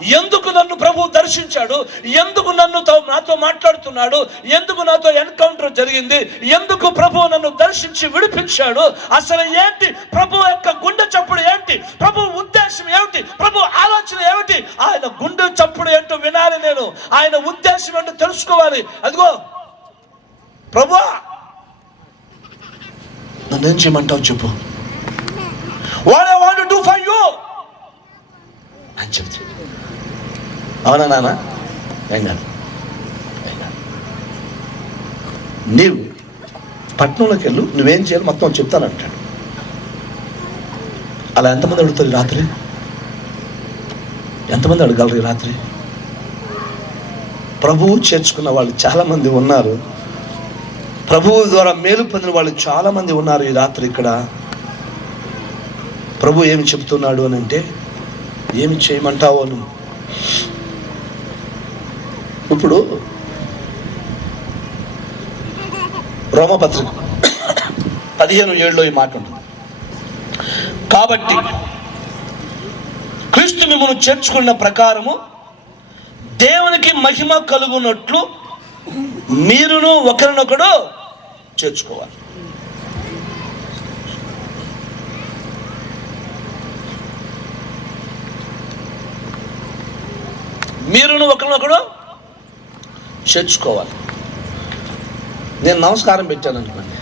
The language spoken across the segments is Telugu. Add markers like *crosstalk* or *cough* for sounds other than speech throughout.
ఎందుకు నన్ను ప్రభు దర్శించాడు? ఎందుకు నన్ను నాతో మాట్లాడుతున్నాడు? ఎందుకు నాతో ఎన్కౌంటర్ జరిగింది? ఎందుకు ప్రభు నన్ను దర్శించి విడిపించాడు? అసలు ఏంటి ప్రభు యొక్క గుండె చప్పుడు ఏంటి? ప్రభు ఉద్దేశం ఏమిటి? ప్రభు ఆలోచన ఏమిటి? ఆయన గుండె చప్పుడు ఏంటో వినాలి నేను. ఆయన ఉద్దేశం ఏంటో తెలుసుకోవాలి. అదిగో. ప్రభు! నన్ను ఏం చేయమంటావు చెప్పు. What I want do for you అని చెప్తే అవునా నాన్న? ఏం కాదు. నీవు పట్టణంలోకి వెళ్ళు నువ్వేం చేయాలి మొత్తం చెప్తానంటాడు అలా ఎంతమంది అడుగుతారు రాత్రి? ఎంతమంది అడగలరు ఈ రాత్రి? ప్రభువు చేర్చుకున్న వాళ్ళు చాలామంది ఉన్నారు. ప్రభువు ద్వారా మేలు పొందిన వాళ్ళు చాలామంది ఉన్నారు ఈ రాత్రి ఇక్కడ. ప్రభు ఏమి చెప్తున్నాడు అని అంటే ఏమి చేయమంటావో నువ్వు? ఇప్పుడు రోమపత్రిక పదిహేను ఏడులో ఈ మాట ఉంటుంది. కాబట్టి క్రీస్తు మిమ్మల్ని చేర్చుకున్న ప్రకారము దేవునికి మహిమ కలుగునట్లు మీరును ఒకరినొకడు చేర్చుకోవాలి. మీరును ఒకరినొకడు చేర్చుకోవాలి. నేను నమస్కారం పెట్టాను అనుకోండి.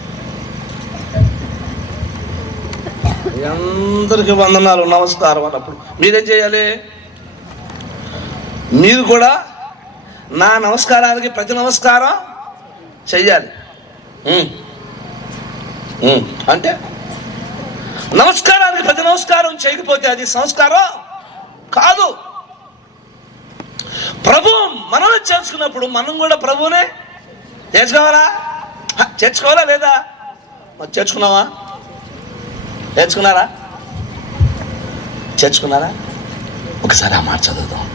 అందరికీ వందనాలు నమస్కారం అన్నప్పుడు మీరేం చేయాలి? మీరు కూడా నా నమస్కారానికి ప్రతి నమస్కారం చెయ్యాలి. అంటే నమస్కారానికి ప్రతి నమస్కారం చేయకపోతే అది సంస్కారం కాదు. ప్రభు మనల్ని చేర్చుకున్నప్పుడు మనం కూడా ప్రభువునే? చేర్చుకోవాలా? చేర్చుకోవాలా లేదా? మరి చేర్చుకున్నావా? చేర్చుకున్నారా? చేర్చుకున్నారా? ఒకసారి ఆ మాట చదువుదాం.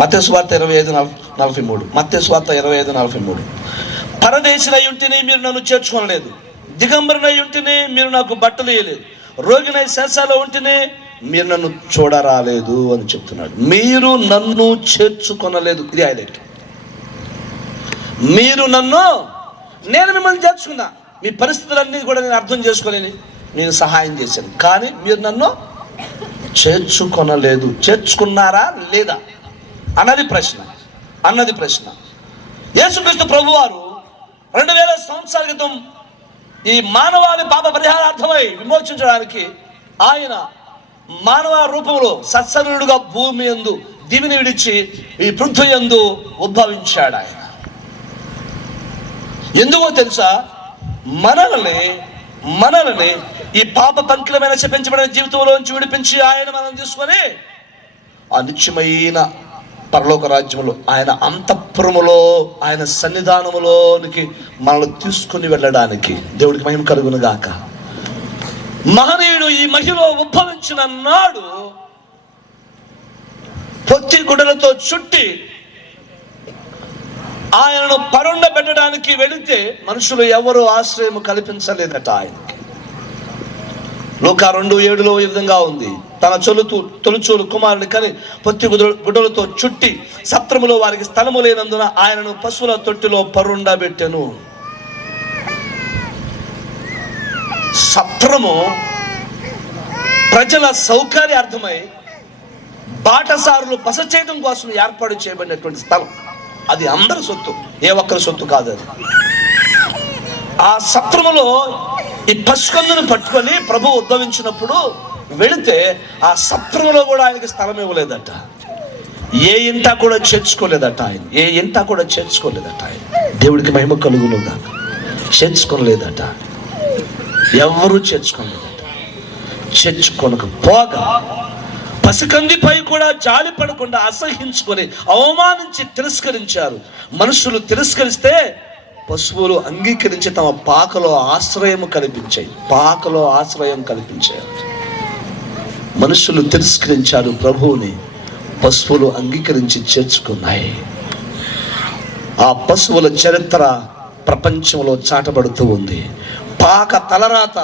మత్స్య స్వార్థ ఇరవై ఐదు నలభై నలభై మూడు. మత్స్య స్వార్థ ఇరవై ఐదు నలభై మూడు. పరదేశినై ఉంటేనే మీరు నన్ను చేర్చుకోనలేదు. దిగంబరినై ఉంటేనే మీరు నాకు బట్టలు వేయలేదు రోగినై శేషాలో ఉంటేనే మీరు నన్ను చూడరాలేదు అని చెప్తున్నాడు. మీరు నన్ను చేర్చుకొనలేదు. ఇది హైలైట్ మీరు నన్ను నేను మిమ్మల్ని చేర్చుకున్నా. మీ పరిస్థితులన్నీ కూడా నేను అర్థం చేసుకోలేని నేను సహాయం చేశాను. కానీ మీరు నన్ను చేర్చుకొనలేదు. చేర్చుకున్నారా లేదా అన్నది ప్రశ్న. అన్నది ప్రశ్న. యేసుక్రీస్తు ప్రభువారు రెండు వేల సంవత్సరాల క్రితం ఈ మానవాళి పాప పరిహారార్థమై విమోచించడానికి ఆయన మానవ రూపంలో సత్సరుడుగా భూమి ఎందు దివిని విడిచి ఈ పృథ్వీ ఎందు ఉద్భవించాడు ఆయన. ఎందుకో తెలుసా? మనల్ని మనల్ని ఈ పాప పంకిలమైన చెప్పించబడిన జీవితంలోంచి విడిపించి ఆయన మనం తీసుకొని ఆ నిత్యమైన పరలోక రాజ్యంలో ఆయన అంతఃపురములో ఆయన సన్నిధానములోనికి మనల్ని తీసుకుని వెళ్ళడానికి దేవుడికి మహిమ కలుగును గాక మహనీయుడు ఈ మహిలో ఉద్భవించిన నాడు పొత్తి గుడ్డలతో చుట్టి ఆయనను పరుండ పెట్టడానికి వెళితే మనుషులు ఎవరు ఆశ్రయం కల్పించలేదట ఆయనకి. లోక రెండు ఏడులో ఈ విధంగా ఉంది. తన చొలుతు తొలుచూలు కుమారుని కని పొత్తి గుడ్డ- గుడ్డలతో చుట్టి సత్రములో వారికి స్థలము లేనందున ఆయనను పశువుల తొట్టిలో పరుండబెట్టెను సత్రము ప్రజల సౌకర్యార్థమై బాటసారులు బస చేయడం కోసం ఏర్పాటు చేయబడినటువంటి స్థలం. అది అందరి సొత్తు. ఏ ఒక్కరి సొత్తు కాదు అది. ఆ సత్రములో ఈ పశుకందుని పట్టుకొని ప్రభు ఉద్భవించినప్పుడు వెళితే ఆ సత్రములో కూడా ఆయనకి స్థలం ఇవ్వలేదట. ఏ ఇంట కూడా చేర్చుకోలేదట ఆయన. ఏ ఇంట కూడా చేర్చుకోలేదట ఆయన. దేవుడికి మహిమ కలుగునుగా చేర్చుకోలేదట ఎవరు చేర్చుకోలేదట చేర్చుకొనకపోగా పసికందిపై కూడా జాలి పడకుండా అసహించుకొని అవమానించి తిరస్కరించారు. మనుషులు తిరస్కరిస్తే పశువులు అంగీకరించి తమ పాకలో ఆశ్రయం కల్పించాయి. పాకలో ఆశ్రయం కల్పించాయి. మనుషులు తిరస్కరించారు ప్రభువుని. పశువులు అంగీకరించి చేర్చుకున్నాయి. ఆ పశువుల చరిత్ర ప్రపంచంలో చాటబడుతూ ఉంది. పాక తలరాత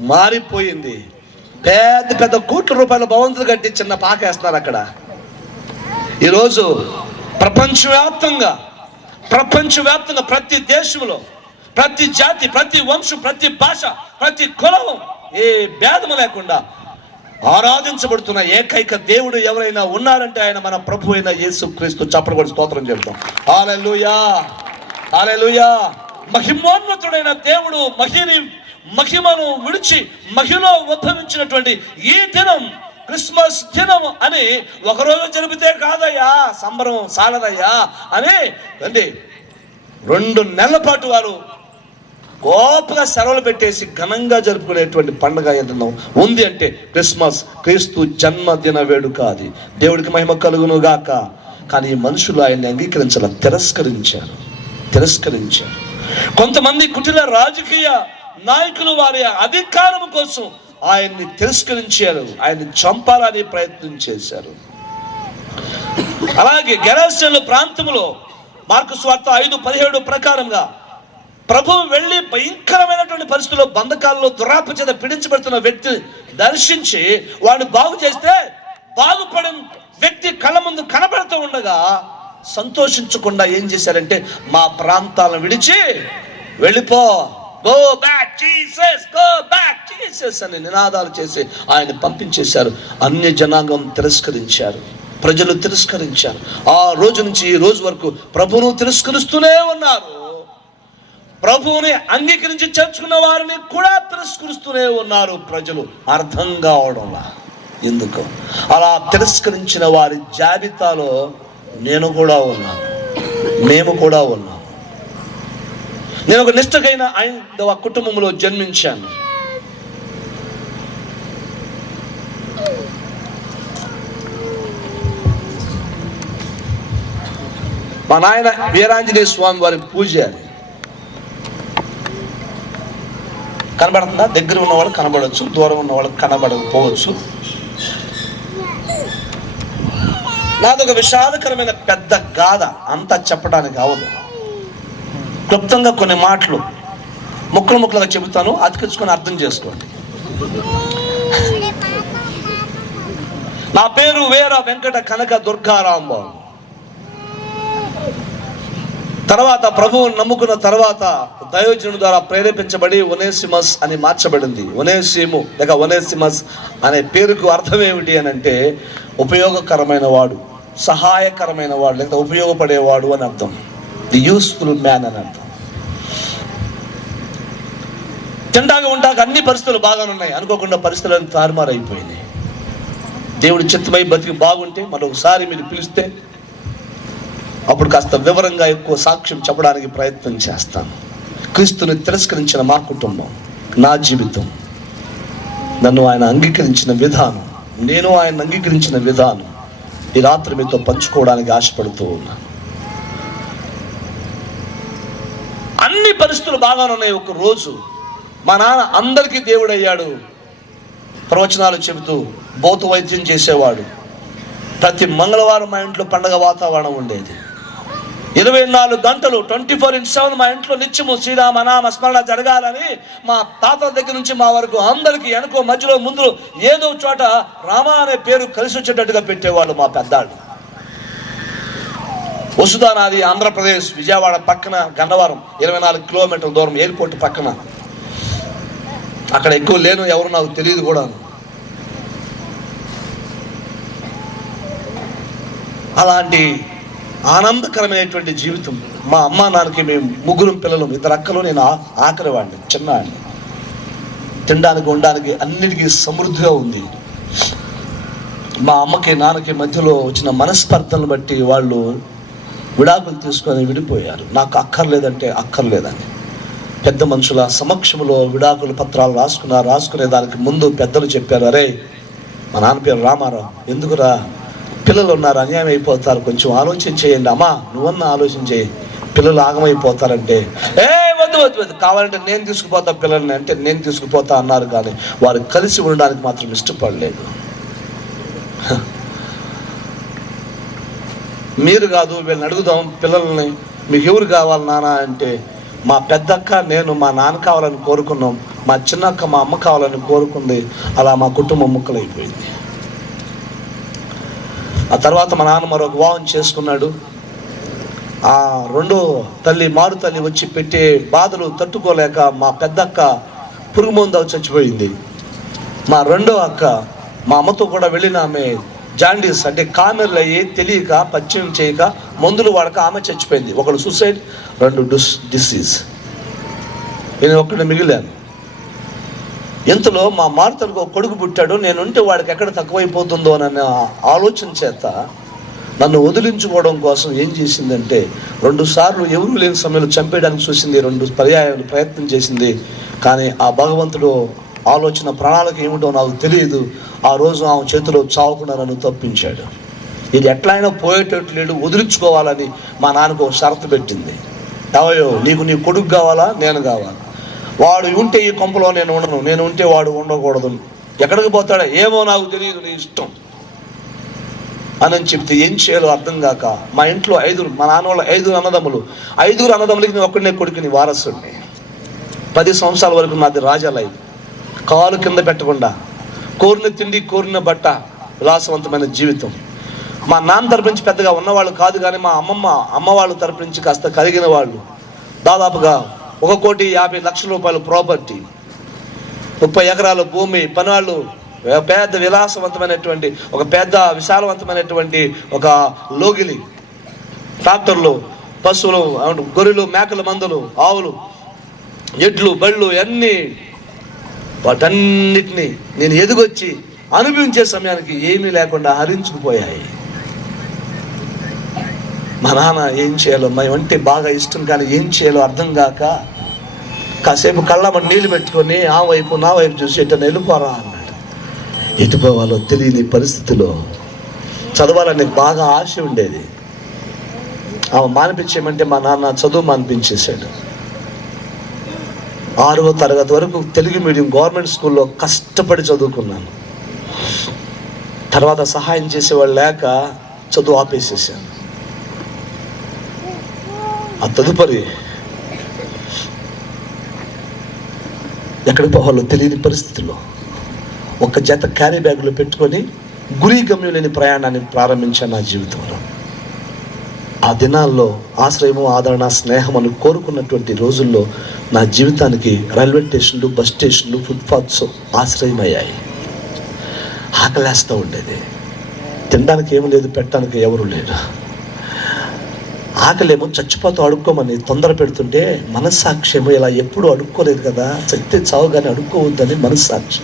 మారిపోయింది. పెద్ద పెద్ద కోట్ల రూపాయల భవంతులు కట్టి చిన్న పాక వేస్తున్నారు అక్కడ. ఈరోజు ప్రపంచవ్యాప్తంగా ప్రపంచవ్యాప్తంగా ప్రతి దేశంలో ప్రతి జాతి ప్రతి వంశం ప్రతి భాష ప్రతి కులం ఏ భేదము లేకుండా ఆరాధించబడుతున్న ఏకైక దేవుడు ఎవరైనా ఉన్నారంటే ఆయన మన ప్రభు అయిన యేసు క్రీస్తు చప్పడబడి స్తోత్రం చెబుతాం. హాలెలూయా! హాలెలూయా! మహిమోన్నతుడైన దేవుడు మహిని మహిమను విడిచి మహిలో ఉద్భవించినటువంటి ఈ దినం క్రిస్మస్ దినం అని ఒకరోజు జరిపితే కాదయ్యా సంబరం సాలదయ్యా అని అండి రెండు నెలల పాటు వారు గొప్పగా సెలవులు పెట్టేసి ఘనంగా జరుపుకునేటువంటి పండుగ ఏదన్నా ఉంది అంటే క్రిస్మస్ క్రీస్తు జన్మదిన వేడుక అది. దేవుడికి మహిమ కలుగును గాక కానీ మనుషులు ఆయన్ని అంగీకరించాల? తిరస్కరించారు. తిరస్కరించారు. కొంతమంది కుటిల రాజకీయ నాయకులు వారి అధికారం కోసం ఆయన్ని తిరస్కరించారు. ఆయన్ని చంపాలని ప్రయత్నం చేశారు. అలాగే గెరాసెల్ ప్రాంతంలో మార్కు స్వార్థ ఐదు పదిహేడు ప్రకారంగా ప్రభువు వెళ్ళి భయంకరమైనటువంటి పరిస్థితుల్లో బంధకాల్లో దురాప చేత పీడించబడుతున్న వ్యక్తి దర్శించి వాడిని బాగు చేస్తే బాగుపడిన వ్యక్తి కళ్ళ ముందు కనబడుతూ ఉండగా సంతోషించకుండా ఏం చేశారంటే మా ప్రాంతాలను విడిచి వెళ్ళిపో. Go back Jesus go back Jesus అని నినాదాలు చేసి ఆయన పంపించేశారు. అన్య జనాంగం తిరస్కరించారు. ప్రజలు తిరస్కరించారు. ఆ రోజు నుంచి ఈ రోజు వరకు ప్రభువును తిరస్కరిస్తూనే ఉన్నారు. ప్రభువుని అంగీకరించి చేర్చుకున్న వారిని కూడా తిరస్కరిస్తూనే ఉన్నారు ప్రజలు. అర్థం కావడంలా ఎందుకు? అలా తిరస్కరించిన వారి జాబితాలో నేను కూడా ఉన్నాను మేము కూడా ఉన్నాం. నేను ఒక నిష్టకైన ఐదవ కుటుంబంలో జన్మించాను. మా నాయన వీరాంజనేయ స్వామి వారి పూజారి కనబడుతుందా? దగ్గర ఉన్న వాళ్ళు కనబడవచ్చు దూరం ఉన్న వాళ్ళకి కనబడకపోవచ్చు. నాదొక విషాదకరమైన పెద్ద గాథ. అంతా చెప్పడానికి అవదు క్లుప్తంగా కొన్ని మాటలు ముక్కలు ముక్కలుగా చెబుతాను అతికించుకొని అర్థం చేసుకోండి. నా పేరు వీర వెంకట కనక దుర్గారాంబాబు. తర్వాత ప్రభువును నమ్ముకున్న తర్వాత దయోజనుడు ద్వారా ప్రేరేపించబడి ఒనేసిమస్ అని మార్చబడింది. ఒనేసిము లేక ఒనేసిమస్ అనే పేరుకు అర్థం ఏమిటి అని అంటే ఉపయోగకరమైన వాడు. సహాయకరమైన వాడు లేకపోతే ఉపయోగపడేవాడు అని అర్థం. ది యూస్ఫుల్ మ్యాన్ అని అర్థం. తిండాగా ఉంటాక అన్ని పరిస్థితులు బాగానే ఉన్నాయి. అనుకోకుండా పరిస్థితులు తారుమారైపోయినాయి. దేవుడి చిత్తమై బతికి బాగుంటే మరొకసారి మీరు పిలిస్తే అప్పుడు కాస్త వివరంగా ఎక్కువ సాక్ష్యం చెప్పడానికి ప్రయత్నం చేస్తాను. క్రీస్తుని తిరస్కరించిన మా కుటుంబం నా జీవితం నన్ను ఆయన అంగీకరించిన విధానం నేను ఆయన అంగీకరించిన విధానం ఈ రాత్రి మీతో పంచుకోవడానికి ఆశపడుతూ ఉన్నాను అన్ని పరిస్థితులు బాగానే ఉన్నాయి. ఒక రోజు మా నాన్న అందరికీ దేవుడయ్యాడు. ప్రవచనాలు చెబుతూ భౌత వైద్యం చేసేవాడు. ప్రతి మంగళవారం మా ఇంట్లో పండగ వాతావరణం ఉండేది. ఇరవై నాలుగు గంటలు ట్వంటీ ఫోర్ ఇంటూ సెవెన్ మా ఇంట్లో నిత్యము శ్రీరామ నామ స్మరణ జరగాలని మా తాత దగ్గర నుంచి మా వరకు అందరికీ వెనుకో మధ్యలో ముందు ఏదో చోట రామ అనే పేరు కలిసి వచ్చేటట్టుగా పెట్టేవాళ్ళు మా పెద్దాళ్ళు వసుదా నాది ఆంధ్రప్రదేశ్ విజయవాడ పక్కన గన్నవరం ఇరవై నాలుగు కిలోమీటర్ల దూరం ఎయిర్పోర్ట్ పక్కన. అక్కడ ఎక్కువ లేను ఎవరు నాకు తెలియదు కూడా. అలాంటి ఆనందకరమైనటువంటి జీవితం. మా అమ్మ నాన్నకి మేము ముగ్గురు పిల్లలు. ఇద్దరు అక్కలు నేను ఆ- ఆఖరి వాడిని చిన్నవాడిని తినడానికి ఉండడానికి అన్నిటికీ సమృద్ధిగా ఉంది. మా అమ్మకి నాన్నకి మధ్యలో వచ్చిన మనస్పర్ధలను బట్టి వాళ్ళు విడాకులు తీసుకొని విడిపోయారు. నాకు అక్కర్లేదంటే అక్కర్లేదని. పెద్ద మనుషుల సమక్షంలో విడాకుల పత్రాలు రాసుకున్నారు రాసుకునే దానికి ముందు పెద్దలు చెప్పారు అరే మా నాన్న పేరు రామారావు. ఎందుకురా పిల్లలు ఉన్నారు అన్యాయం అయిపోతారు కొంచెం ఆలోచన చేయండి. అమ్మా నువ్వన్న ఆలోచన చేయి పిల్లలు ఆగమైపోతారంటే. ఏ వద్దు వద్దు వద్దు. కావాలంటే నేను తీసుకుపోతా పిల్లల్ని అంటే నేను తీసుకుపోతా అన్నారు కానీ వారు కలిసి ఉండడానికి మాత్రం ఇష్టపడలేదు. *laughs* మీరు కాదు వీళ్ళని అడుగుదాం పిల్లల్ని. మీకు ఎవరు కావాలి నాన్న అంటే మా పెద్దక్క నేను మా నాన్న కావాలని కోరుకున్నాం. మా చిన్నక్క మా అమ్మ కావాలని కోరుకుంది. అలా మా కుటుంబం ముక్కలైపోయింది. ఆ తర్వాత మా నాన్న మరొక వివాహం చేసుకున్నాడు. ఆ రెండో తల్లి మారు తల్లి వచ్చి పెట్టే బాధలు తట్టుకోలేక మా పెద్దక్క పురుగు మందు చచ్చిపోయింది. మా రెండో అక్క మా అమ్మతో కూడా వెళ్ళిన ఆమె జాండీస్ అంటే కామెర్లు అయ్యి తెలియక పరిచయం చేయక మందులు వాడక ఆమె చచ్చిపోయింది. ఒకడు సూసైడ్ రెండు డిస్ డిసీజ్ నేను ఒక్కడిని మిగిలాను. ఇంతలో మా మార్తలకు ఒక కొడుకు పుట్టాడు నేనుంటే వాడికి ఎక్కడ తక్కువైపోతుందో అన్న ఆలోచన చేత నన్ను వదిలించుకోవడం కోసం ఏం చేసిందంటే రెండు సార్లు ఎవరూ లేని సమయంలో చంపేయడానికి చూసింది రెండు పర్యాయాలు ప్రయత్నం చేసింది. కానీ ఆ భగవంతుడు ఆలోచన ప్రణాళిక ఏమిటో నాకు తెలియదు. ఆ రోజు ఆమె చేతిలో చావకుండా నన్ను తప్పించాడు. ఇది ఎట్లయినా పోయేటట్టు లేడు వదిలించుకోవాలని మా నాన్నకు ఒక షరతు పెట్టింది. అవయో నీకు నీ కొడుకు కావాలా నేను కావాలా? వాడు ఉంటే ఈ కొంపలో నేను ఉండను నేను ఉంటే వాడు ఉండకూడదు. ఎక్కడికి పోతాడో ఏమో నాకు తెలియదు నీ ఇష్టం. అని చెప్తే ఏం చేయాలో అర్థం కాక మా ఇంట్లో ఐదుగురు మా నాన్న వాళ్ళ ఐదుగురు అన్నదమ్ములు. ఐదుగురు అన్నదమ్ములకి నేను ఒక్కడనే కొడుకుని వారసుడిని. పది సంవత్సరాల వరకు నాది రాజా లైఫ్ కాలు కింద పెట్టకుండా కోరిన తిండి కోరిన బట్ట విలాసవంతమైన జీవితం. మా నాన్న తరపు నుంచి పెద్దగా ఉన్నవాళ్ళు కాదు కానీ మా అమ్మమ్మ అమ్మ వాళ్ళ తరపు నుంచి కాస్త కలిగిన వాళ్ళు. దాదాపుగా ఒక కోటి యాభై లక్షల రూపాయల ప్రాపర్టీ. ముప్పై ఎకరాల భూమి పనాళ్ళు పెద్ద విలాసవంతమైనటువంటి ఒక పెద్ద విశాలవంతమైనటువంటి ఒక లోగిలి. ట్రాక్టర్లు పశువులు గొర్రెలు మేకల మందులు ఆవులు ఎడ్లు బళ్ళు అన్నీ వాటన్నిటినీ నేను ఎదుగొచ్చి అనుభవించే సమయానికి ఏమీ లేకుండా హరించుకుపోయాయి. మా నాన్న ఏం చేయాలో మా వంటి బాగా ఇష్టం కానీ ఏం చేయాలో అర్థం కాక కాసేపు కళ్ళమ్మ నీళ్ళు పెట్టుకొని ఆ వైపు నా వైపు చూసి ఎట్ట వెళ్ళిపోరా అన్నాడు. ఎటు పోవాలో తెలియని పరిస్థితిలో చదవాలని బాగా ఆశ ఉండేది. ఆమె మానిపించేయమంటే మా నాన్న చదువు మానిపించేశాడు. ఆరవ తరగతి వరకు తెలుగు మీడియం గవర్నమెంట్ స్కూల్లో కష్టపడి చదువుకున్నాను. తర్వాత సహాయం చేసేవాళ్ళు లేక చదువు ఆపేసేసాను ఆ తదుపరి ఎక్కడికి పోవాలో తెలియని పరిస్థితుల్లో ఒక జత క్యారీ బ్యాగులో పెట్టుకొని గురి గమ్యం లేని ప్రయాణాన్ని ప్రారంభించాను నా జీవితంలో. ఆ దినాల్లో ఆశ్రయము ఆదరణ స్నేహం అని కోరుకున్నటువంటి రోజుల్లో నా జీవితానికి రైల్వే స్టేషన్లు బస్ స్టేషన్లు ఫుట్పాత్స్ ఆశ్రయమయ్యాయి. ఆకలేస్తూ ఉండేది. తినడానికి ఏమి లేదు పెట్టడానికి ఎవరు లేరు. ఆకలేమో చచ్చిపోతూ అడుక్కోమని తొందర పెడుతుంటే మనస్సాక్ష్యము ఇలా ఎప్పుడూ అడుక్కోలేదు కదా చస్తే చావుగానే అడుక్కోవద్దని మనస్సాక్షి.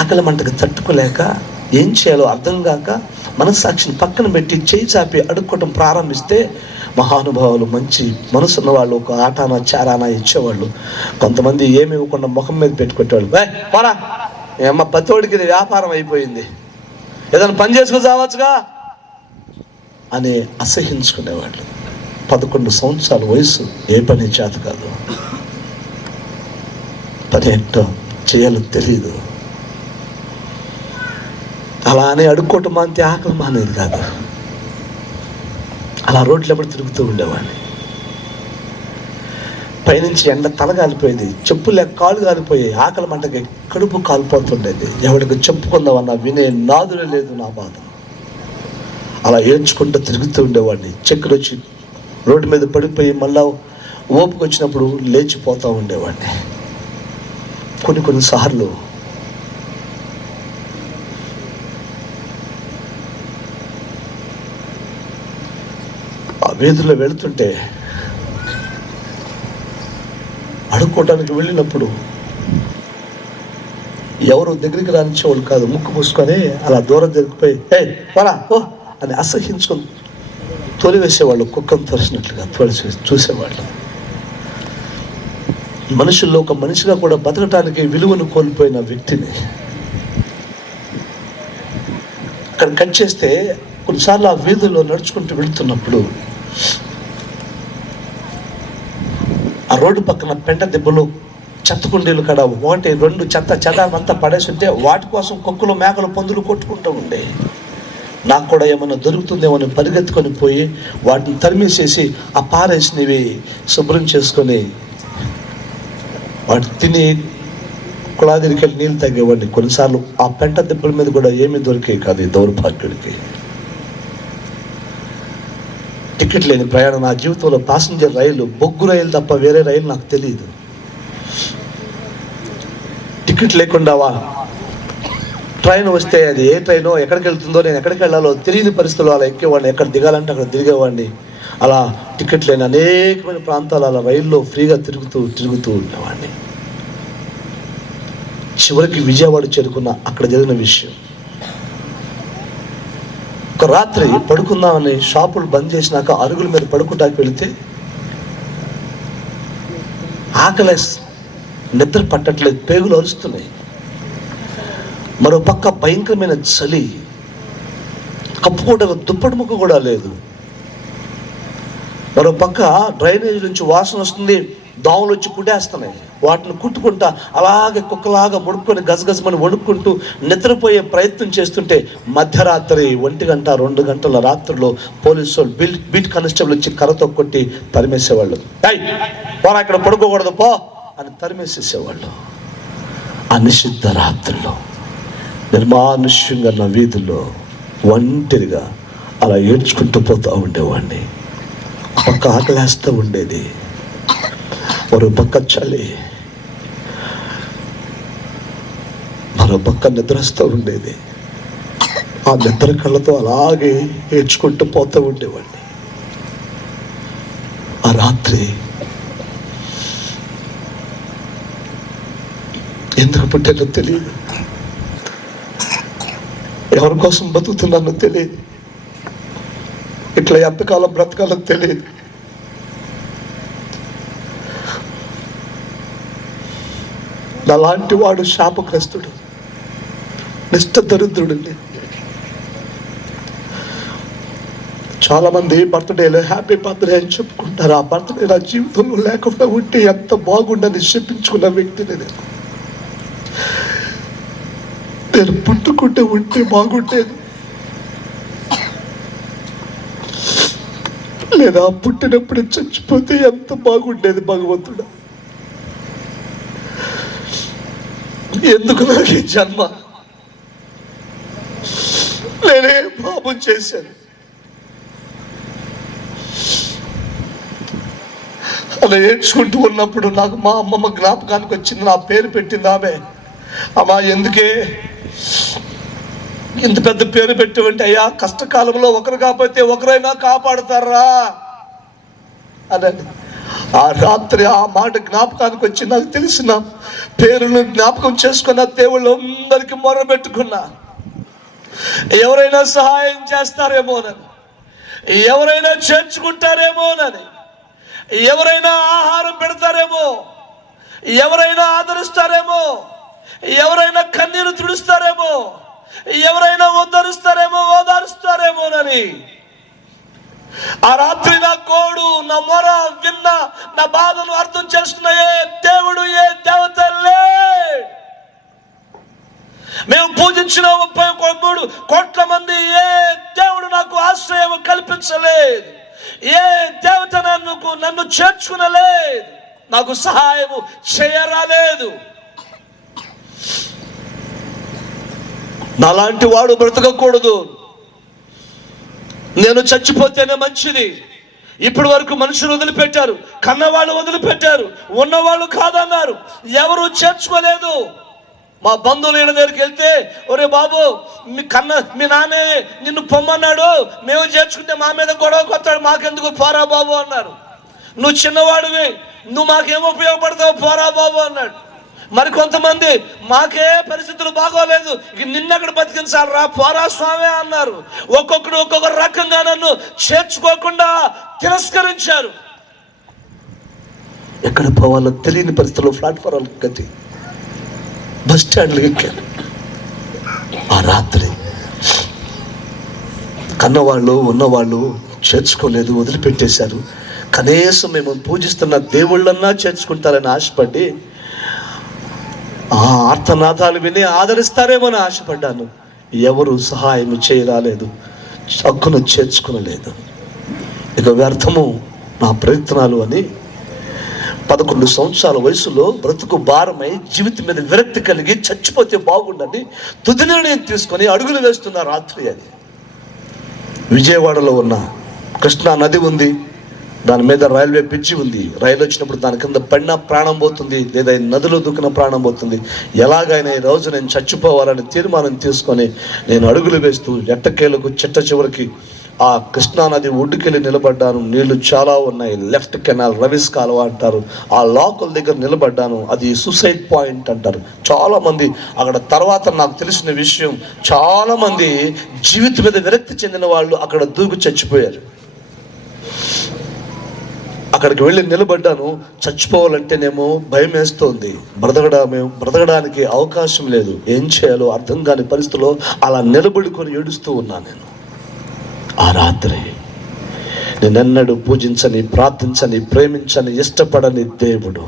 ఆకలి మంటకు తట్టుకోలేక ఏం చేయాలో అర్థం కాక మనస్సాక్షిని పక్కన పెట్టి చేయి చాపి అడుక్కోవటం ప్రారంభిస్తే మహానుభావులు మంచి మనసున్న వాళ్ళు ఒక ఆటానా చారానా ఇచ్చేవాళ్ళు. కొంతమంది ఏమి ఇవ్వకుండా ముఖం మీద పెట్టుకునేవాళ్ళు పోరా. ఏ అమ్మ పతోడికి వ్యాపారం అయిపోయింది. ఏదైనా పని చేసుకుని చావచ్చుగా అని అసహించుకునేవాళ్ళు. పదకొండు సంవత్సరాల వయసు ఏ పని చేత కాదు పని ఏంటో చేయాలో తెలియదు అలా అని అడుక్కోవటం మాంతే ఆకలి మానేది కాదు. అలా రోడ్లు ఎప్పుడు తిరుగుతూ ఉండేవాడిని. పైనుంచి ఎండ తల కాలిపోయేది చెప్పు లేక కాలు కాలిపోయాయి ఆకలి మంటకి కడుపు కాలిపోతుండేది. ఎవరికి చెప్పుకుందామన్నా వినే నాదులే లేదు నా బాధ. అలా ఏడ్చుకుంటూ తిరుగుతూ ఉండేవాడిని. చెక్కులు వచ్చి రోడ్డు మీద పడిపోయి మళ్ళా ఓపుకు వచ్చినప్పుడు లేచిపోతూ ఉండేవాడిని. కొన్ని కొన్నిసార్లు ఆ వీధిలో వెళుతుంటే అడుక్కోవడానికి వెళ్ళినప్పుడు ఎవరు దగ్గరికి రానిచ్చేవాళ్ళు కాదు ముక్కు మూసుకొని అలా దూరం జరిగిపోయి ఏ పరా ఓ అని అసహించుకొని తోలివేసేవాళ్ళు కుక్కను తోసినట్లుగా తోలిసి చూసేవాళ్ళు. మనుషుల్లో ఒక మనిషిగా కూడా బతకటానికి విలువను కోల్పోయిన వ్యక్తిని అక్కడ కట్ చేస్తే కొన్నిసార్లు ఆ వీధుల్లో నడుచుకుంటూ వెళుతున్నప్పుడు ఆ రోడ్డు పక్కన పెంట దెబ్బలు చెత్త కుండీలు కాడ ఒకటి రెండు చెత్త చెదారం అంతా పడేసి ఉంటే వాటి కోసం కుక్కలు మేకలు పందులు కొట్టుకుంటూ ఉండే. నాకు కూడా ఏమైనా దొరుకుతుందేమో అని పరిగెత్తుకొని పోయి వాటిని తరిమేసేసి ఆ పారేసినవి శుభ్రం చేసుకొని వాటి తిని కుళాదిరికి వెళ్ళి నీళ్ళు తగ్గేవాడిని. కొన్నిసార్లు ఆ పెంట దెబ్బల మీద కూడా ఏమీ దొరికే కాదు ఈ దౌర్భాగ్యుడికి. టికెట్ లేని ప్రయాణం నా జీవితంలో ప్యాసింజర్ రైలు బొగ్గు రైలు తప్ప వేరే రైలు నాకు తెలియదు. టికెట్ లేకుండా వా ట్రైన్ వస్తే అది ఏ ట్రైనో ఎక్కడికి వెళ్తుందో నేను ఎక్కడికి వెళ్ళాలో తెలియని పరిస్థితుల్లో అలా ఎక్కేవాడిని. ఎక్కడ దిగాలంటే అక్కడ దిగేవాడిని అలా టికెట్ లేని అనేకమైన ప్రాంతాలు అలా రైల్లో ఫ్రీగా తిరుగుతూ తిరుగుతూ ఉండేవాడిని. చివరికి విజయవాడ చేరుకున్న అక్కడ జరిగిన విషయం. ఒక రాత్రి పడుకుందామని షాపులు బంద్ చేసినాక అరుగుల మీద పడుకుంటాకి వెళితే ఆకలి నిద్ర పట్టట్లేదు పేగులు అరుస్తున్నాయి. మరో పక్క భయంకరమైన చలి కప్పుకోవడానికి దుప్పటి ముక్క కూడా లేదు. మరో పక్క డ్రైనేజ్ నుంచి వాసన వస్తుంది దోమలు వచ్చి కుట్టేస్తున్నాయి. వాటిని కుట్టుకుంటా అలాగే కుక్కలాగా ముడుక్కొని గజగజమని వణుక్కుంటూ నిద్రపోయే ప్రయత్నం చేస్తుంటే మధ్యరాత్రి ఒంటి గంట రెండు గంటల రాత్రిలో పోలీసు వాళ్ళు బీట్ బీట్ కానిస్టేబుల్ వచ్చి కర్రతో కొట్టి తరిమేసేవాళ్ళు. "ఏయ్, పోరా ఇక్కడ పడుకోకూడదు పో అని తరిమేసేసేవాళ్ళు. ఆ నిషిద్ధ రాత్రిలో. నిర్మానుష్యంగా నా వీధుల్లో ఒంటరిగా అలా ఏడ్చుకుంటూ పోతూ ఉండేవాడిని పక్క ఆకలేస్తూ ఉండేది. మరో పక్క చలి. మరో పక్క నిద్రస్తూ ఉండేది. ఆ నిద్ర కళ్ళతో అలాగే ఏడ్చుకుంటూ పోతూ ఉండేవాడిని ఆ రాత్రి ఎందుకు పుట్టానో తెలియదు. ఎవరి కోసం బతుకుతున్నానో తెలియదు. ఇట్లా ఎంతకాలం బ్రతకాలో తెలియదు. అలాంటి వాడు శాపగ్రస్తుడు నిష్ట దరిద్రుడు చాలా మంది బర్త్డేలో హ్యాపీ బర్త్డే అని చెప్పుకుంటారు. ఆ బర్త్డే నా జీవితంలో లేకుండా ఉంటే ఎంత బాగుండని చెప్పించుకున్న వ్యక్తిని నేను. నేను పుట్టుకుంటే ఉంటే బాగుండేది. లేదా పుట్టినప్పుడు చచ్చిపోతే ఎంత బాగుండేది భగవంతుడు. ఎందుకు నాకు ఈ జన్మ? నేనే పాపం చేశాను. అలా ఏడ్చుకుంటూ ఉన్నప్పుడు నాకు మా అమ్మమ్మ జ్ఞాపకానికి వచ్చింది నా పేరు పెట్టింది ఆమె. అమ్మా ఎందుకే ఇంత పెద్ద పేరు పెట్టివంటే అయ్యా కష్టకాలంలో ఒకరు కాకపోతే ఒకరైనా కాపాడతారా? అనండి. ఆ రాత్రి ఆ మాట జ్ఞాపకానికి వచ్చి నాకు తెలిసిన పేరును జ్ఞాపకం చేసుకున్న దేవుళ్ళు అందరికి మొర పెట్టుకున్నా. ఎవరైనా సహాయం చేస్తారేమోనని ఎవరైనా చేర్చుకుంటారేమోనని ఎవరైనా ఆహారం పెడతారేమో. ఎవరైనా ఆదరిస్తారేమో. ఎవరైనా కన్నీరు తుడుస్తారేమో. ఎవరైనా ఉద్ధరిస్తారేమో ఓదారుస్తారేమోనని. ఆ రాత్రి నా కోడు నా మొర విన్న నా బాధను అర్థం చేసుకున్న ఏ దేవుడు ఏ దేవత లే. మేము పూజించిన ముప్పై మూడు కోట్ల మంది ఏ దేవుడు నాకు ఆశ్రయం కల్పించలేదు. ఏ దేవత నన్ను నన్ను చేర్చుకునలేదు. నాకు సహాయము చేయరాలేదు. నాలాంటి వాడు బ్రతకకూడదు. నేను చచ్చిపోతేనే మంచిది. ఇప్పటి వరకు మనుషులు వదిలిపెట్టారు. కన్నవాళ్ళు వదిలిపెట్టారు. ఉన్నవాళ్ళు కాదన్నారు. ఎవరు చేర్చుకోలేదు. మా బంధువులు ఈయన దగ్గరికి వెళ్తే ఒరే బాబు మీ కన్న మీ నాన్నే నిన్ను పొమ్మన్నాడు. మేము చేర్చుకుంటే మా మీద గొడవ కొత్తాడు మాకెందుకు పోరా బాబు అన్నారు. నువ్వు చిన్నవాడివి. నువ్వు మాకేం ఉపయోగపడతావు? పోరా బాబు అన్నాడు. మరి కొంతమంది మాకే పరిస్థితులు బాగోలేదు. ఇక నిన్నక్కడ బతికించాలి రా పోరా స్వామి అన్నారు. ఒక్కొక్కడు ఒక్కొక్క రకంగా నన్ను చేర్చుకోకుండా తిరస్కరించారు. ఎక్కడ పోవాలో తెలియని పరిస్థితుల్లో ప్లాట్ఫారాలు గతి. బస్ స్టాండ్లు ఎక్కాను. ఆ రాత్రి కన్నవాళ్ళు ఉన్నవాళ్ళు చేర్చుకోలేదు వదిలిపెట్టేశారు. కనీసం మేము పూజిస్తున్న దేవుళ్ళన్నా చేర్చుకుంటారని ఆశపడి ఆ ఆర్తనాదాలు విని ఆదరిస్తారేమని ఆశపడ్డాను. ఎవరు సహాయం చేయరాలేదు చక్కున చేర్చుకునలేదు. ఇక వ్యర్థము నా ప్రయత్నాలు అని పదకొండు సంవత్సరాల వయసులో బ్రతుకు భారమై జీవితం మీద విరక్తి కలిగి చచ్చిపోతే బాగుండని తుది నిర్ణయం తీసుకొని అడుగులు వేస్తున్న రాత్రి అది. విజయవాడలో ఉన్న కృష్ణా నది ఉంది. దాని మీద రైల్వే పిచ్చి ఉంది. రైలు వచ్చినప్పుడు దాని కింద పడిన ప్రాణం పోతుంది. లేదా నదిలో దూకిన ప్రాణం పోతుంది. ఎలాగైనా ఈ రోజు నేను చచ్చిపోవాలని తీర్మానం తీసుకొని నేను అడుగులు వేస్తూ ఎట్టకేలకు చిట్ట చివరికి ఆ కృష్ణానది ఒడ్డుకెళ్ళి నిలబడ్డాను. నీళ్ళు చాలా ఉన్నాయి. లెఫ్ట్ కెనాల్ రవిస్ కాలువ అంటారు. ఆ లోకల్ దగ్గర నిలబడ్డాను. అది సూసైడ్ పాయింట్ అంటారు. చాలామంది అక్కడ తర్వాత నాకు తెలిసిన విషయం చాలామంది జీవితం మీద విరక్తి చెందిన వాళ్ళు అక్కడ దూకి చచ్చిపోయారు. అక్కడికి వెళ్ళి నిలబడ్డాను. చచ్చిపోవాలంటేనేమో భయం వేస్తోంది. బ్రతకడమే బ్రతకడానికి అవకాశం లేదు. ఏం చేయాలో అర్థం కాని పరిస్థితిలో అలా నిలబడుకొని ఏడుస్తూ ఉన్నా నేను. ఆ రాత్రి నేనెన్నడూ పూజించని ప్రార్థించని ప్రేమించని ఇష్టపడని దేవుడు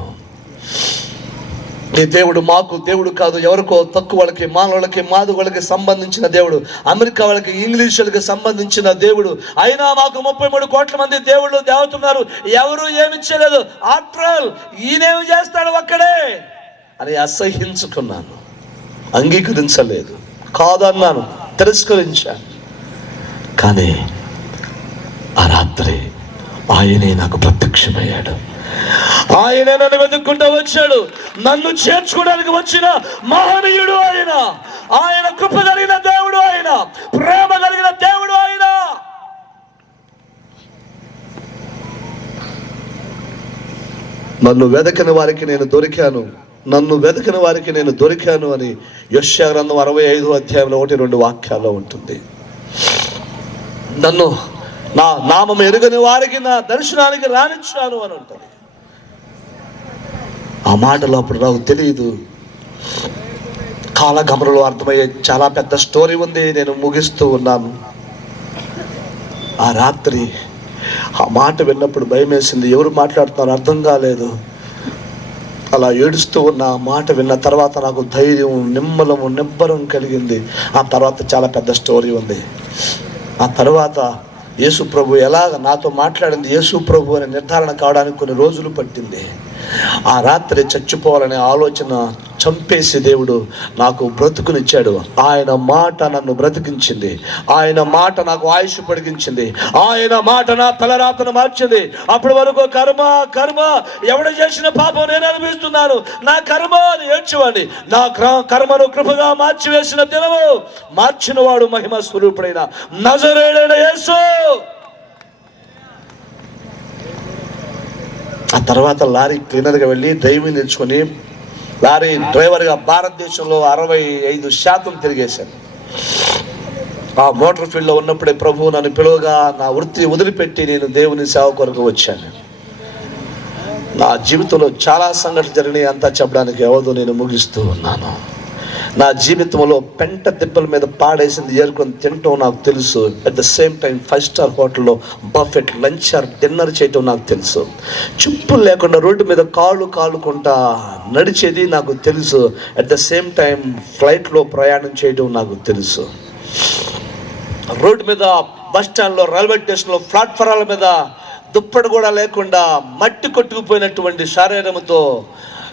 ఈ దేవుడు మాకు దేవుడు కాదు. ఎవరికో తక్కువ వాళ్ళకి మానవులకి మాదు సంబంధించిన దేవుడు. అమెరికా వాళ్ళకి ఇంగ్లీషులకి సంబంధించిన దేవుడు. అయినా మాకు ముప్పై మూడు కోట్ల మంది దేవుళ్ళు దేవతున్నారు ఎవరు ఏమి చేయలేదు. ఆఫ్టర్ ఆల్ ఈయనేమి చేస్తాడు ఒక్కడే? అని అసహించుకున్నాను. అంగీకరించలేదు. కాదన్నాను. తిరస్కరించాను. కానీ ఆ రాత్రి ఆయనే నాకు ప్రత్యక్షమయ్యాడు. ఆయన నన్ను వెతుక్కుంటూ వచ్చాడు. నన్ను చేర్చుకోవడానికి వచ్చిన మహనీయుడు ఆయన. ఆయన కృప కలిగిన దేవుడు ఆయన. ప్రేమ కలిగిన దేవుడు ఆయన. నన్ను వెదకని వారికి నేను దొరికాను. నన్ను వెదకని వారికి నేను దొరికాను అని యశ్యా గ్రంథం అరవై ఐదు అధ్యాయంలో ఒకటి రెండు వాక్యాల్లో ఉంటుంది. నన్ను నా నామం ఎరుగని వారికి నా దర్శనానికి రానిచ్చాను అని ఉంటుంది. ఆ మాటలు అప్పుడు నాకు తెలియదు కాలగమనంలో అర్థమయ్యే చాలా పెద్ద స్టోరీ ఉంది నేను ముగిస్తూ ఉన్నాను. ఆ రాత్రి ఆ మాట విన్నప్పుడు భయం వేసింది ఎవరు మాట్లాడుతున్నారో అర్థం కాలేదు. అలా ఏడుస్తూ ఉన్న ఆ మాట విన్న తర్వాత నాకు ధైర్యం నిమ్మలము నిబ్బరం కలిగింది. ఆ తర్వాత చాలా పెద్ద స్టోరీ ఉంది. ఆ తర్వాత యేసు ప్రభు ఎలాగ నాతో మాట్లాడింది యేసు ప్రభు అనే నిర్ధారణ కావడానికి కొన్ని రోజులు పట్టింది. ఆ రాత్రి చచ్చిపోవాలనే ఆలోచన చంపేసి దేవుడు నాకు బ్రతుకునిచ్చాడు. ఆయన మాట నన్ను బ్రతికించింది. ఆయన మాట నాకు ఆయుష్ పొడిగించింది. ఆయన మాట నా తలరాతను మార్చింది. అప్పటి వరకు కర్మ కర్మ ఎవడు చేసిన పాపం నేను అనిపిస్తున్నాను నా కర్మ అని ఏడ్చేవాడిని. నా కర్మను కృపగా మార్చివేసిన దినము మార్చిన వాడు మహిమ స్వరూపుడైన నజరేడైన యేసు. ఆ తర్వాత లారీ క్లీనర్గా వెళ్ళి డ్రైవింగ్ నేర్చుకొని లారీ డ్రైవర్గా భారతదేశంలో అరవై ఐదు శాతం తిరిగేశాను ఆ మోటార్ ఫీల్డ్లో ఉన్నప్పుడే ప్రభు నన్ను పిలువగా నా వృత్తి వదిలిపెట్టి నేను దేవుని సేవ కొరకు వచ్చాను. నా జీవితంలో చాలా సంఘటన జరిగినాయి అంతా చెప్పడానికి అవదు నేను ముగిస్తూ ఉన్నాను. నా జీవితంలో పెంట దిబ్బల మీద పాడేసింది ఏరుకొని తినటం నాకు తెలుసు. At the same time five star హోటల్లో బఫెట్ లంచ్ ఆర్ డిన్నర్ చేయటం నాకు తెలుసు. చెప్పులు లేకుండా రోడ్డు మీద కాళ్ళు కాలుకుంటా నడిచేది నాకు తెలుసు. అట్ ద సేమ్ టైం ఫ్లైట్లో ప్రయాణం చేయడం నాకు తెలుసు. రోడ్డు మీద బస్ స్టాండ్లో రైల్వే స్టేషన్లో ప్లాట్ఫారాల మీద దుప్పటి కూడా లేకుండా మట్టి కొట్టుకుపోయినటువంటి శరీరంతో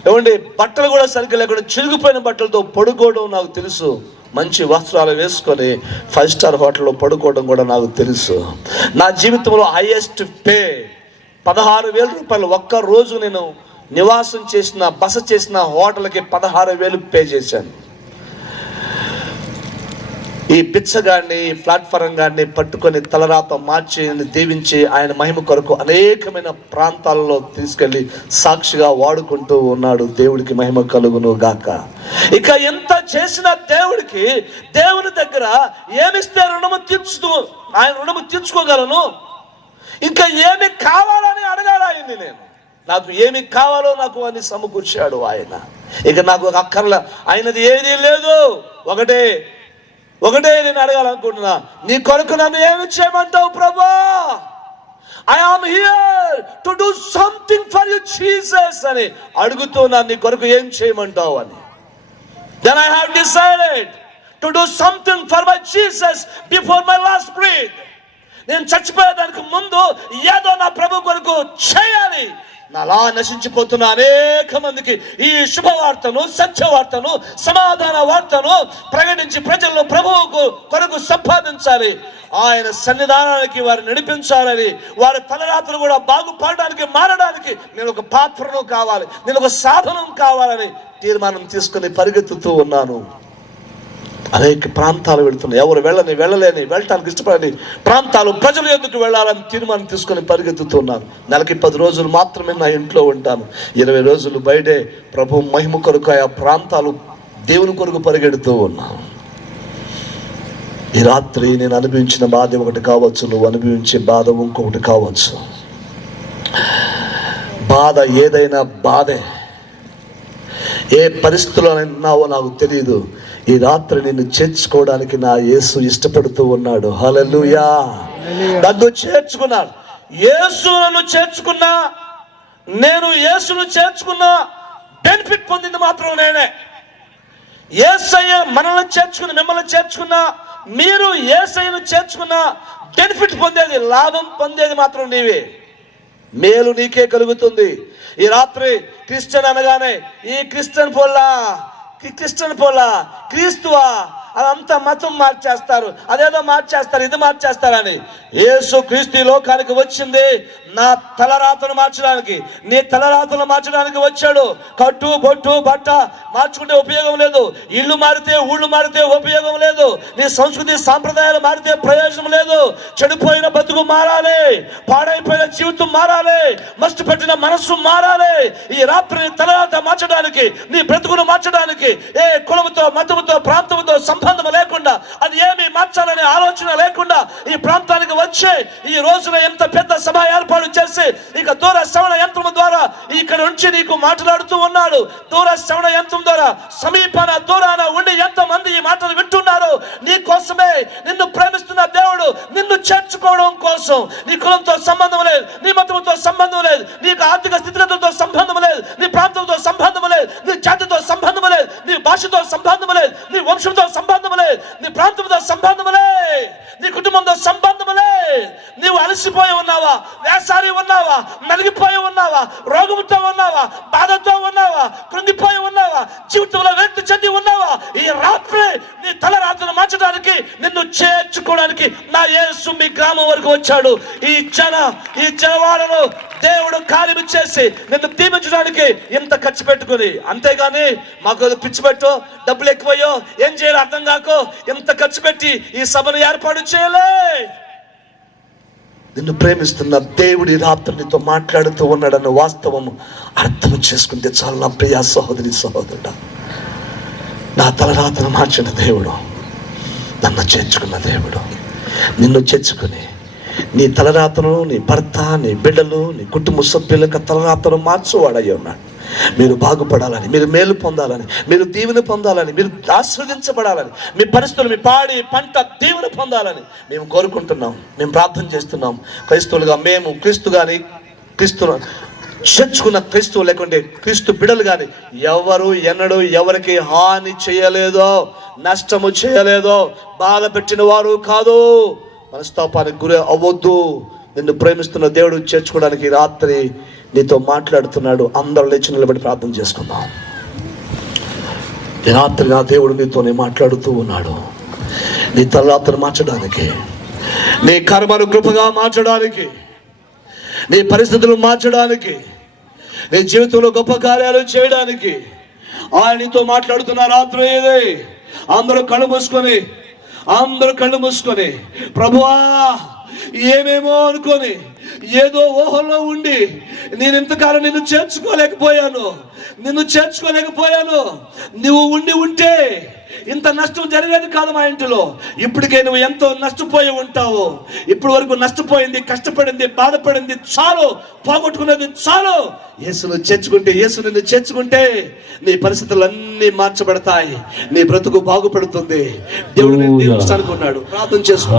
ఏమండి బట్టలు కూడా సరిగ్గా లేకుండా చిరిగిపోయిన బట్టలతో పడుకోవడం నాకు తెలుసు. మంచి వస్త్రాలు వేసుకొని ఫైవ్ స్టార్ హోటల్లో పడుకోవడం కూడా నాకు తెలుసు. నా జీవితంలో హైయెస్ట్ పే పదహారు వేల రూపాయలు ఒక్క రోజు నేను నివాసం చేసిన బస చేసిన హోటల్కి పదహారు వేలు పే చేశాను. ఈ బిచ్చగాడిని ఈ ప్లాట్ఫారం గాడిని పట్టుకొని తలరాత మార్చి దీవించి ఆయన మహిమ కొరకు అనేకమైన ప్రాంతాలలో తీసుకెళ్ళి సాక్షిగా వాడుకుంటూ ఉన్నాడు. దేవుడికి మహిమ కలుగును గాక. ఇక ఎంత చేసిన దేవుడికి దేవుని దగ్గర ఏమిస్తే రుణము తీర్చుతూ ఆయన రుణము తీర్చుకోగలను? ఇంకా ఏమి కావాలని అడగాలి ఆయన్ని నేను. నాకు ఏమి కావాలో నాకు అని సమకూర్చాడు ఆయన. ఇక నాకు అక్కర్ల ఆయనది ఏదీ లేదు. ఒకటే ఒకటే నేను అడగాలనుకుంటున్నా నీ కొరకు నన్ను ఏమి చేయమంటావు ప్రభా? I am here to do something for you Jesus అని అడుగుతున్నా నీ కొరకు ఏం చేయమంటావు అని. Then I have decided to do something for my Jesus before my last breath నేను చచ్చిపోయేదానికి ముందు ఏదో నా ప్రభు కొరకు చేయాలి. అలా నశించిపోతున్న అనేక మందికి ఈ శుభవార్తను సత్యవార్తను సమాధాన వార్తను ప్రకటించి ప్రజల్లో ప్రభువుకు కొరకు సంపాదించాలి. ఆయన సన్నిధానానికి వారు నడిపించాలని వారి తలరాత్రులు కూడా బాగుపడడానికి మారడానికి నేను ఒక పాత్రను కావాలి నేను ఒక సాధనం కావాలని తీర్మానం తీసుకుని పరిగెత్తుతూ ఉన్నాను. అనేక ప్రాంతాలు వెళుతున్నాయి. ఎవరు వెళ్ళని వెళ్ళలేని వెళ్ళటానికి ఇష్టపడని ప్రాంతాలు ప్రజలు ఎందుకు వెళ్ళాలని తీర్మానం తీసుకొని పరిగెత్తుతున్నాను నెలకి పది రోజులు మాత్రమే నా ఇంట్లో ఉంటాను. ఇరవై రోజులు బయటే ప్రభు మహిమ కొరకు ఆ ప్రాంతాలు దేవుని కొరకు పరిగెడుతూ ఉన్నాను. ఈ రాత్రి నేను అనుభవించిన బాధ ఒకటి కావచ్చు నువ్వు అనుభవించే బాధ ఇంకొకటి కావచ్చు. బాధ ఏదైనా బాధే. ఏ పరిస్థితుల్లో ఉన్నావో నాకు తెలియదు ఈ రాత్రి నిన్ను చేర్చుకోవడానికి నా యేసు ఇష్టపడుతూ ఉన్నాడు. హల్లెలూయా. నన్ను చేర్చుకున్నాడు. యేసు నన్ను చేర్చుకున్నా నేను యేసును చేర్చుకున్నా బెనిఫిట్ పొందింది మాత్రం నేనే. ఏసయ్య మనల్ని చేర్చుకుని మిమ్మల్ని చేర్చుకున్నా మీరు ఏసయ్యను చేర్చుకున్నా బెనిఫిట్ పొందేది లాభం పొందేది మాత్రం నీవే. మేలు నీకే కలుగుతుంది. ఈ రాత్రి క్రిస్టియన్ అనగానే ఈ క్రిస్టియన్ పోల్లా క్రి- క్రిస్టియన్ పోల్లా క్రీస్తువా అదంతా మతం మార్చేస్తారు. అదేదో మార్చేస్తారు ఇది మార్చేస్తారని. యేసు క్రీస్తు లోకానికి వచ్చింది. నా తలరాతను మార్చడానికి. నీ తలరాతను మార్చడానికి వచ్చాడు. కట్టు బొట్టు బట్ట మార్చుకుంటే ఉపయోగం లేదు. ఇల్లు మారితే ఊళ్ళు మారితే ఉపయోగం లేదు. నీ సంస్కృతి సాంప్రదాయాలు మారితే ప్రయోజనం లేదు. చెడిపోయిన బతుకు మారాలి. పాడైపోయిన జీవితం మారాలి. మస్తు పెట్టిన మనస్సు మారాలి. ఈ రాత్రి తలరాత మార్చడానికి నీ బ్రతుకును మార్చడానికి ఏ కులముతో మతముతో ప్రాంతంతో సంబంధం లేకుండా అది ఏమి మార్చాలనే ఆలోచన లేకుండా ఈ ప్రాంతానికి వచ్చే ఈ రోజున ఎంత పెద్ద సభ ఏర్పాటు చేసి ఇక దూర శ్రవణ యంత్రం ద్వారా ఇక్కడ నుంచి నీకు మాట్లాడుతూ ఉన్నాడు. దూర శ్రవణ యంత్రం ద్వారా సమీపన దూరాన ఉండి ఎంత మంది ఈ మాటలు వింటున్నారు నీ కోసమే నిన్ను ప్రేమిస్తున్న దేవుడు నిన్ను చేర్చుకోవడం కోసం. నీ కులంతో సంబంధం లేదు నీ మతంతో సంబంధం లేదు నీకు ఆర్థిక స్థితిగతులతో సంబంధం లేదు నీ ప్రాంతంతో సంబంధం లేదు నీ జాతితో సంబంధం లేదు నీ భాషతో సంబంధం లేదు నీ వంశంతో సంబంధం లేదు నీ ప్రాంతంతో సంబంధం లేదు నీ కుటుంబంతో సంబంధం లేదు నీవు అలసిపోయి ఉన్నావా? వేసారి ఉన్నావా? నలిగిపోయి ఉన్నావా? రోగముతో ఉన్నావా? బాధతో ఉన్నావా? కృంగిపోయి ఉన్నావా? జీవితంలో వ్యక్తి చెంది ఉన్నావా? ఈ రాత్రి నీ తల రాత్రులు మార్చడానికి నిన్ను చేర్చుకోవడానికి నా యేసు మీ గ్రామం వరకు వచ్చాడు. ఈ జన ఈ జనవాడను దేవుడు కార్యం చేసి నిన్ను దీవించడానికి ఇంత ఖర్చు పెట్టుకుని. అంతేగాని మాకు పిచ్చి పెట్టు డబ్బులు ఎక్కువయ్యో ఏం చేయాలి అర్థం కాకో ఎంత ఖర్చు పెట్టి ఈ సభను ఏర్పాటు చేయలే. నిన్ను ప్రేమిస్తున్న దేవుడి రాత్రి నీతో మాట్లాడుతూ ఉన్నాడన్న వాస్తవం అర్థం చేసుకుంటే చాలా నా ప్రియ సహోదరి సహోదరుడా. నా తలరాతను మార్చిన దేవుడు నన్ను చేర్చుకున్న దేవుడు. నిన్ను చేర్చుకుని నీ తలరాతను నీ భర్త నీ బిడ్డలు నీ కుటుంబ సభ్యులకు తలరాతను మార్చువాడయ్యి ఉన్నాడు. మీరు బాగుపడాలని మీరు మేలు పొందాలని మీరు దీవెన పొందాలని మీరు ఆస్వాదించబడాలని మీ పరిస్థితులు మీ పాడి పంట దీవెన పొందాలని మేము కోరుకుంటున్నాం మేము ప్రార్థన చేస్తున్నాం. క్రైస్తవులుగా మేము క్రీస్తు కానీ క్రీస్తు చచ్చుకున్న క్రీస్తువు లేకుంటే క్రీస్తు బిడలు కానీ ఎవరు ఎన్నడూ ఎవరికి హాని చేయలేదో నష్టము చేయలేదో బాధ పెట్టిన వారు కాదు. మనస్తాపానికి గురి అవ్వద్దు. నిన్ను ప్రేమిస్తున్న దేవుడు చేర్చుకోవడానికి రాత్రి నీతో మాట్లాడుతున్నాడు అందరూ లేచి నిలబడి ప్రార్థన చేసుకుందాం. రాత్రిగా దేవుడు నీతోనే మాట్లాడుతూ ఉన్నాడు. నీ తలరాత్రి మార్చడానికి నీ కర్మను కృపగా మార్చడానికి నీ పరిస్థితులు మార్చడానికి నీ జీవితంలో గొప్ప కార్యాలు చేయడానికి ఆయన నీతో మాట్లాడుతున్న రాత్రి ఏదే అందరూ కళ్ళు మూసుకొని అందరూ కళ్ళు మూసుకొని ప్రభువా ఏమేమో అనుకొని ఏదో ఊహల్లో ఉండి నేను ఇంతకాలం నిన్ను చేర్చుకోలేకపోయాను. నిన్ను చేర్చుకోలేకపోయాను. నువ్వు ఉండి ఉంటే ఇంత నష్టం జరిగేది కాదు మా ఇంటిలో. ఇప్పటికే నువ్వు ఎంతో నష్టపోయి ఉంటావు. ఇప్పటి వరకు నష్టపోయింది కష్టపడింది బాధపడింది చాలు. పోగొట్టుకున్నది చాలు. యేసును చేర్చుకుంటే యేసు నిన్ను చేర్చుకుంటే నీ పరిస్థితులన్నీ మార్చబడతాయి. నీ బ్రతుకు బాగుపడుతుంది. దేవుడు ఉన్నాడు. ప్రార్థన చేసుకో